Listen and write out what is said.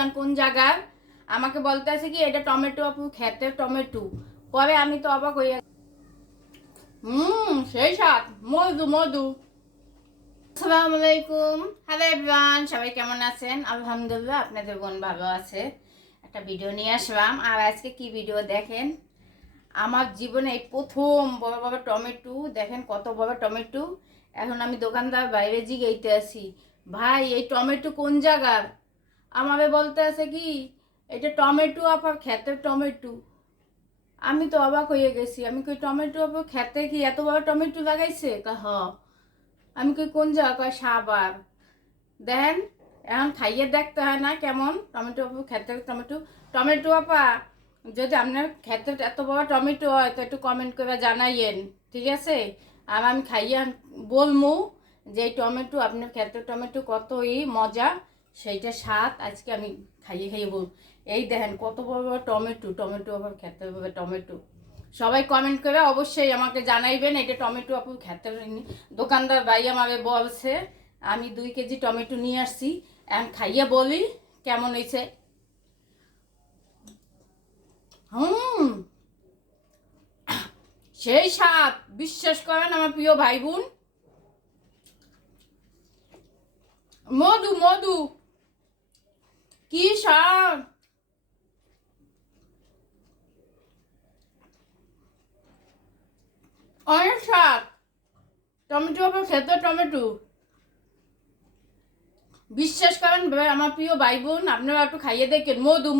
বুঝবেন কোন জায়গার। আমাকে বলতে আছে কি এটা টমেটো আপু, খেতে টমেটো। পরে আমি তো অবাক হয়ে, সেই স্বাদ, মধু মধু। আসসালামু আলাইকুম, হ্যালো এভরিওয়ান, সবাই কেমন আছেন? আলহামদুলিল্লাহ আপনাদের বোন ভালো আছে। একটা ভিডিও নিয়ে আসলাম। আর আজকে কি ভিডিও দেখেন, আমার জীবনে এই প্রথম বড় বড় টমেটো, দেখেন কত বড় টমেটো। এখন আমি দোকানদার বাইরে জিগাইতে আছি, ভাই এই টমেটো কোন জায়গার? আমারে বলতে আছে কি এটা টমেটো আবার ক্ষেতের টমেটো। আমি তো অবাক হয়ে গেছি, আমি কই টমেটো আবার খেতে কি এত বড় টমেটো লাগাইছে? হ। আমি কই কোন জায়গায়? সাবার। দেখেন, এখন খাইয়ে দেখতে হয় না কেমন টমেটো আপু, খেতে টমেটো। টমেটো আপা, যদি আপনার খেতে এত বড় টমেটো হয় তো একটু কমেন্ট করে জানাইয়েন, ঠিক আছে? আর আমি খাইয়ে বলমু যে এই টমেটো, আপনার খেতে টমেটো কতই মজা, সেইটা স্বাদ আজকে আমি খাইয়ে খাইয়ে বল। এই দেখেন কত বড় বড় টমেটো, টমেটো আবার খেতে হবে টমেটো। সবাই কমেন্ট করে অবশ্যই আমাকে জানাইবেন এটা টমেটো আপু খেতে। দোকানদার ভাই আমাকে বলছে, আমি 2 কেজি টমেটো নিয়ে আসছি, এখন খাইয়ে বলি কেমন হয়েছে। সেই স্বাদ, বিশ্বাস করেন আমার প্রিয় ভাই বোন। মধু মধু, কি স্বাদ, অনেক স্বাদ। টমেটো আবার খেতে টমেটো, বিশ্বাস করেন আমার প্রিয় ভাই বোন, আপনারা একটু খাইয়ে দেখেন। মধু।